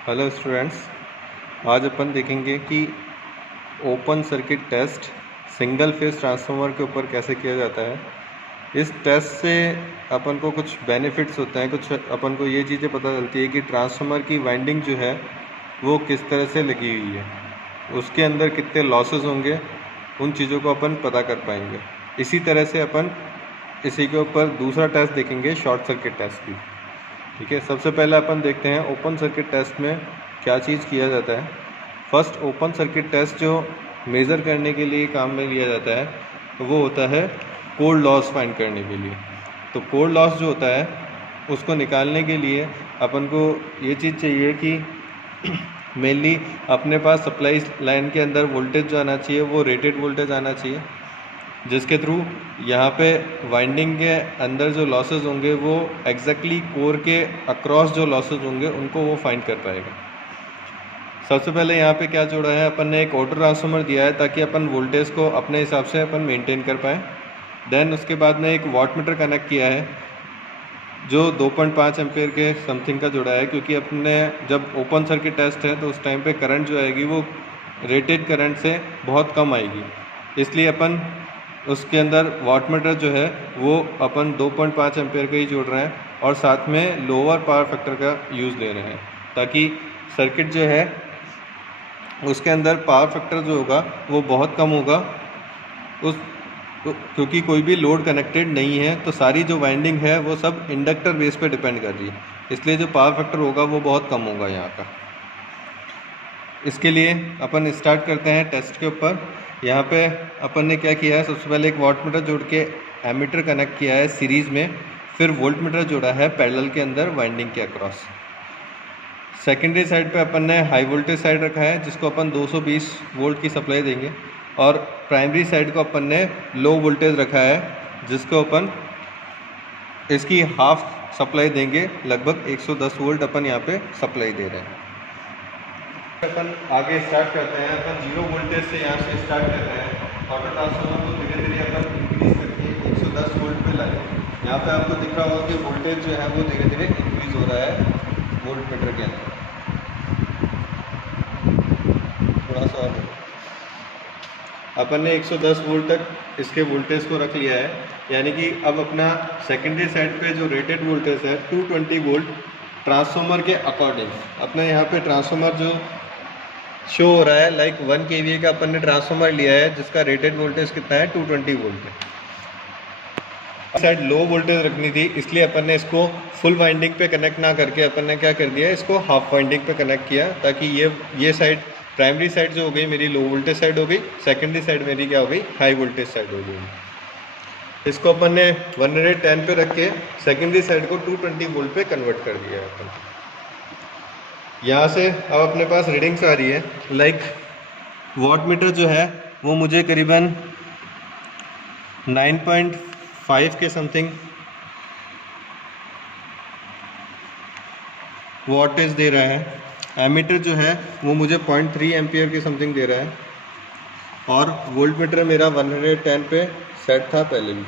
Hello students, आज अपन देखेंगे कि open circuit test single phase transformer के ऊपर कैसे किया जाता है। इस टेस्ट से अपन को कुछ बेनिफिट्स होते हैं, कुछ अपन को ये चीज़ें पता चलती है कि ट्रांसफार्मर की वाइंडिंग जो है वो किस तरह से लगी हुई है, उसके अंदर कितने लॉसेस होंगे, उन चीज़ों को अपन पता कर पाएंगे। इसी तरह से अपन इसी के ऊपर दूसरा टेस्ट देखेंगे, शॉर्ट सर्किट टेस्ट भी। ठीक है, सबसे पहले अपन देखते हैं ओपन सर्किट टेस्ट में क्या चीज़ किया जाता है। फर्स्ट ओपन सर्किट टेस्ट जो मेज़र करने के लिए काम में लिया जाता है तो वो होता है कोर लॉस फाइंड करने के लिए। तो कोर लॉस जो होता है उसको निकालने के लिए अपन को ये चीज़ चाहिए कि मेनली अपने पास सप्लाई लाइन के अंदर वोल्टेज जो आना चाहिए वो रेटेड वोल्टेज आना चाहिए, जिसके थ्रू यहाँ पे वाइंडिंग के अंदर जो लॉसेस होंगे वो एग्जैक्टली कोर के अक्रॉस जो लॉसेस होंगे उनको वो फाइंड कर पाएगा। सबसे पहले यहाँ पे क्या जोड़ा है, अपन ने एक ऑटो ट्रांसफार्मर दिया है ताकि अपन वोल्टेज को अपने हिसाब से अपन मेंटेन कर पाएँ। देन उसके बाद में एक वाट मीटर कनेक्ट किया है जो 2.5 एम्पेयर के समथिंग का जोड़ा है, क्योंकि अपने जब ओपन सर्किट टेस्ट है तो उस टाइम पे करंट जो आएगी वो रेटेड करंट से बहुत कम आएगी, इसलिए अपन उसके अंदर वाट मीटर जो है वो अपन 2.5 एम्पेयर का ही जोड़ रहे हैं और साथ में लोअर पावर फैक्टर का यूज़ ले रहे हैं ताकि सर्किट जो है उसके अंदर पावर फैक्टर जो होगा वो बहुत कम होगा। क्योंकि कोई भी लोड कनेक्टेड नहीं है तो सारी जो वाइंडिंग है वो सब इंडक्टर बेस पे डिपेंड कर रही है, इसलिए जो पावर फैक्टर होगा वो बहुत कम होगा यहाँ का। इसके लिए अपन स्टार्ट करते हैं टेस्ट के ऊपर। यहाँ पे अपन ने क्या किया है, सबसे पहले एक वाट मीटर जोड़ के एमीटर कनेक्ट किया है सीरीज़ में, फिर वोल्ट मीटर जोड़ा है पैरेलल के अंदर वाइंडिंग के अक्रॉस। सेकेंडरी साइड पे अपन ने हाई वोल्टेज साइड रखा है जिसको अपन 220 वोल्ट की सप्लाई देंगे, और प्राइमरी साइड को अपन ने लो वोल्टेज रखा है जिसको अपन इसकी हाफ सप्लाई देंगे, लगभग 110 वोल्ट अपन यहाँ पे सप्लाई दे रहे हैं। अपन आगे स्टार्ट करते हैं, अपन 0 वोल्टेज से यहाँ से स्टार्ट करते हैं। ऑटो ट्रांसफार्मर को धीरे धीरे अपन इंक्रीज करके 110 वोल्ट पे लाए। यहाँ पे आपको दिख रहा होगा कि वोल्टेज जो है वो धीरे धीरे इंक्रीज हो रहा है वोल्ट मीटर के अंदर। थोड़ा सा अपन ने 110 वोल्ट तक इसके वोल्टेज को रख लिया है, यानी कि अब अपना सेकेंडरी साइड पे जो रेटेड वोल्टेज है 220 वोल्ट ट्रांसफार्मर के अकॉर्डिंग अपने यहाँ पे ट्रांसफार्मर जो शो हो रहा है, लाइक 1 kVA का अपन ने ट्रांसफार्मर लिया है जिसका रेटेड वोल्टेज कितना है 220 वोल्ट है। साइड लो वोल्टेज रखनी थी, इसलिए अपन ने इसको फुल वाइंडिंग पे कनेक्ट ना करके अपन ने क्या कर दिया, इसको हाफ वाइंडिंग पे कनेक्ट किया ताकि ये साइड प्राइमरी साइड जो हो गई मेरी लो वोल्टेज साइड हो गई, सेकेंडरी साइड मेरी क्या हो गई, हाई वोल्टेज साइड हो गई। इसको अपन ने 110 पे रख के सेकेंडरी साइड को 220 वोल्ट पे कन्वर्ट कर दिया अपन। यहाँ से अब अपने पास रीडिंग्स आ रही है, लाइक वाट मीटर जो है वो मुझे करीबन 9.5 के समथिंग वोल्टेज दे रहा है। एमीटर जो है वो मुझे 0.3 एम्पियर के समथिंग दे रहा है, और वोल्ट मीटर मेरा 110 पे सेट था पहले भी।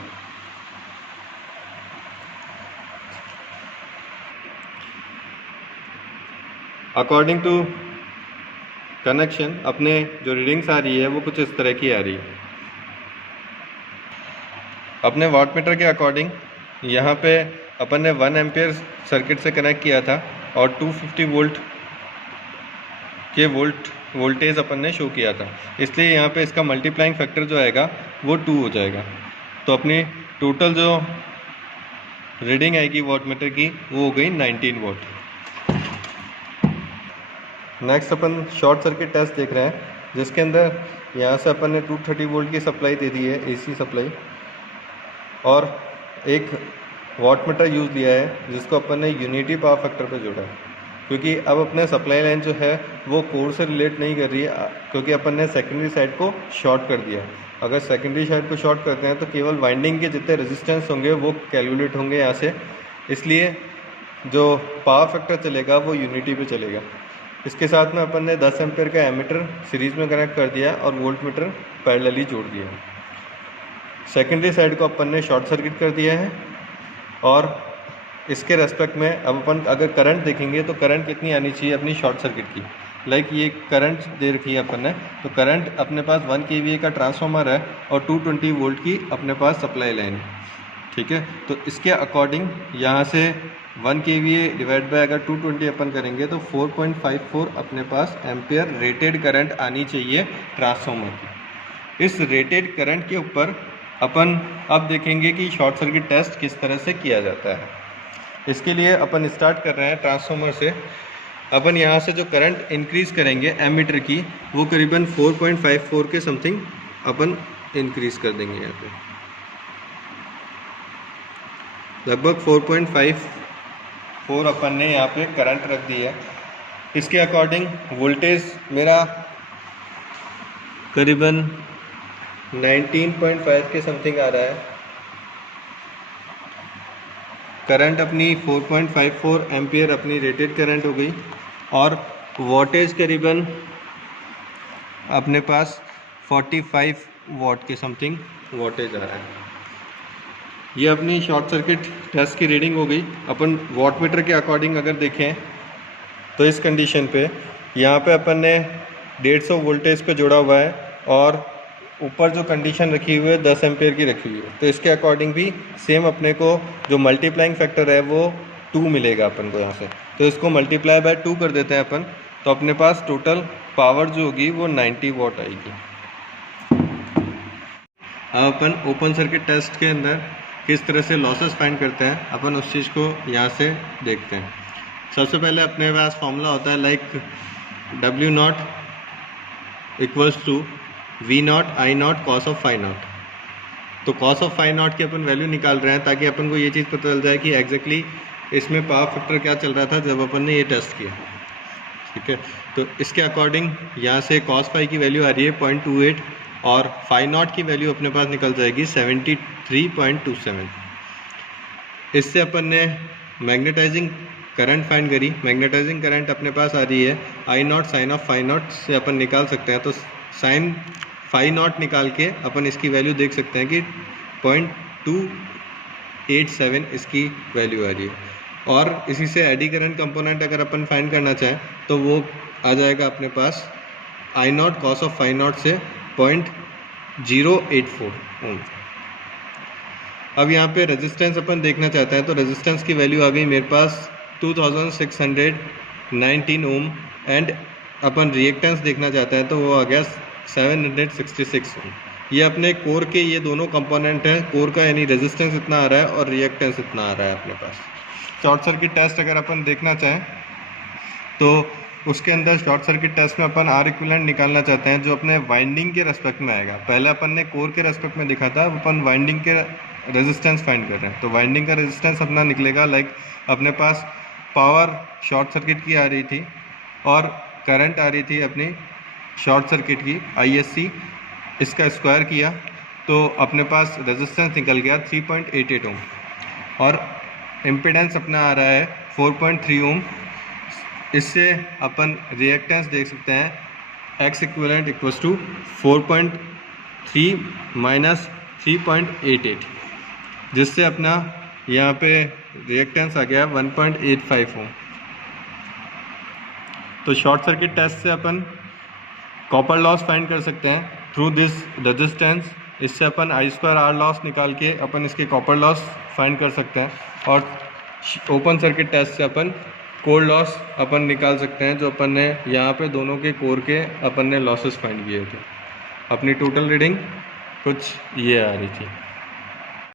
अकॉर्डिंग टू कनेक्शन अपने जो रीडिंग्स आ रही है वो कुछ इस तरह की आ रही है। अपने वाट मीटर के अकॉर्डिंग यहाँ पे अपन ने 1 एम्पियर सर्किट से कनेक्ट किया था और 250 वोल्ट के वोल्टेज अपन ने शो किया था, इसलिए यहाँ पे इसका मल्टीप्लाइंग फैक्टर जो आएगा वो 2 हो जाएगा। तो अपनी टोटल जो रीडिंग आएगी वाट मीटर की वो हो गई 19 वोल्ट। नेक्स्ट अपन शॉर्ट सर्किट टेस्ट देख रहे हैं, जिसके अंदर यहाँ से अपन ने 230 वोल्ट की सप्लाई दे दी है, AC सप्लाई, और एक वाट मीटर यूज़ लिया है जिसको अपन ने यूनिटी पावर फैक्टर पे जोड़ा है, क्योंकि अब अपने सप्लाई लाइन जो है वो कोर से रिलेट नहीं कर रही है, क्योंकि अपन ने सेकेंडरी साइड को शॉर्ट कर दिया। अगर सेकेंडरी साइड को शॉर्ट करते हैं तो केवल वाइंडिंग के जितने रेजिस्टेंस होंगे वो कैलकुलेट होंगे यहाँ से, इसलिए जो पावर फैक्टर चलेगा वो यूनिटी पे चलेगा। इसके साथ में अपन ने 10 एम्पेयर का एमीटर सीरीज़ में कनेक्ट कर दिया और वोल्ट मीटर पैरेलली जोड़ दिया। सेकेंडरी साइड को अपन ने शॉर्ट सर्किट कर दिया है और इसके रेस्पेक्ट में अब अपन अगर करंट देखेंगे तो करंट कितनी आनी चाहिए अपनी शॉर्ट सर्किट की। लाइक ये करंट दे रखी है अपन ने, तो करंट अपने पास 1 kVA का ट्रांसफार्मर है और 220 वोल्ट की अपने पास सप्लाई लाइन है, ठीक है। तो इसके अकॉर्डिंग यहाँ से 1 kVA डिवाइड बाय अगर 220 अपन करेंगे तो 4.54 अपने पास एम्पियर रेटेड करंट आनी चाहिए ट्रांसफार्मर की। इस रेटेड करंट के ऊपर अपन अब देखेंगे कि शॉर्ट सर्किट टेस्ट किस तरह से किया जाता है। इसके लिए अपन स्टार्ट कर रहे हैं ट्रांसफार्मर से। अपन यहाँ से जो करंट इंक्रीज करेंगे एमीटर की वो करीबन 4.54 के समथिंग अपन इंक्रीज कर देंगे। यहाँ पे लगभग 4.54 अपन ने यहाँ पे करंट रख दी है। इसके अकॉर्डिंग वोल्टेज मेरा करीबन 19.5 के समथिंग आ रहा है। करंट अपनी 4.54 एम्पियर अपनी रेटेड करंट हो गई और वोल्टेज करीबन अपने पास 45 वॉट के समथिंग वोल्टेज आ रहा है। ये अपनी शॉर्ट सर्किट टेस्ट की रीडिंग हो गई। अपन वॉटमीटर के अकॉर्डिंग अगर देखें तो इस कंडीशन पे यहाँ पे अपन ने 150 वोल्टेज पे जोड़ा हुआ है और ऊपर जो कंडीशन रखी हुई है 10 एम्पियर की रखी हुई है। तो इसके अकॉर्डिंग भी सेम अपने को जो मल्टीप्लाइंग फैक्टर है वो 2 मिलेगा अपन को यहाँ से। तो इसको मल्टीप्लाई बाय 2 कर देते हैं अपन, तो अपने पास टोटल पावर जो होगी वो 90 वॉट आएगी। अब अपन ओपन सर्किट टेस्ट के अंदर किस तरह से लॉसेस फाइंड करते हैं अपन उस चीज़ को यहाँ से देखते हैं। सबसे पहले अपने पास फॉर्मूला होता है like W0 equals to V0 I0 cos of phi naught. तो cos ऑफ phi नॉट की अपन वैल्यू निकाल रहे हैं ताकि अपन को ये चीज़ पता चल जाए कि एग्जैक्टली इसमें पावर फैक्टर क्या चल रहा था जब अपन ने ये टेस्ट किया, ठीक है। तो इसके अकॉर्डिंग यहाँ से cos phi की वैल्यू आ रही है 0.28 और phi नॉट की वैल्यू अपने पास निकल जाएगी 73.27। इससे अपन ने मैग्नेटाइजिंग करंट फाइंड करी। मैग्नेटाइजिंग करंट अपने पास आ रही है I0 sign of phi not से अपन निकाल सकते हैं। तो साइन phi नॉट निकाल के अपन इसकी वैल्यू देख सकते हैं कि 0.287 इसकी वैल्यू आ रही है। और इसी से एडी करंट कंपोनेंट अगर अपन फाइंड करना चाहें तो वो आ जाएगा अपने पास I0 cos of phi not से 0.084 ओम। अब यहाँ पे रेजिस्टेंस अपन देखना चाहते हैं तो रेजिस्टेंस की वैल्यू आ गई मेरे पास 2619 ओम एंड अपन रिएक्टेंस देखना चाहते हैं तो वो आ गया 766 ओम। ये अपने कोर के ये दोनों कंपोनेंट हैं। कोर का यानी रेजिस्टेंस इतना आ रहा है और रिएक्टेंस इतना आ रहा है अपने पास। शॉर्ट सर्किट टेस्ट अगर अपन देखना चाहें तो उसके अंदर शॉर्ट सर्किट टेस्ट में अपन आर इक्विवेलेंट निकालना चाहते हैं जो अपने वाइंडिंग के रेस्पेक्ट में आएगा। पहले अपन ने कोर के रेस्पेक्ट में देखा था, अपन वाइंडिंग के रेजिस्टेंस फाइंड कर रहे हैं। तो वाइंडिंग का रेजिस्टेंस अपना निकलेगा लाइक अपने पास पावर शॉर्ट सर्किट की आ रही थी और करंट आ रही थी अपनी शॉर्ट सर्किट की ISC, इसका स्क्वायर किया तो अपने पास रेजिस्टेंस निकल गया 3.88 ओम और इम्पीडेंस अपना आ रहा है 4.3 ओम। इससे अपन रिएक्टेंस देख सकते हैं X इक्विवेलेंट इक्वल्स टू 4.3 माइनस 3.88, जिससे अपना यहाँ पे रिएक्टेंस आ गया 1.85 ओम। तो शॉर्ट सर्किट टेस्ट से अपन कॉपर लॉस फाइंड कर सकते हैं थ्रू दिस रेजिस्टेंस। इससे अपन I2R लॉस निकाल के अपन इसके कॉपर लॉस फाइंड कर सकते हैं और ओपन सर्किट टेस्ट से अपन कोर लॉस अपन निकाल सकते हैं जो अपन ने यहाँ पे दोनों के कोर के अपन ने लॉसेस फाइंड किए थे। अपनी टोटल रीडिंग कुछ ये आ रही थी।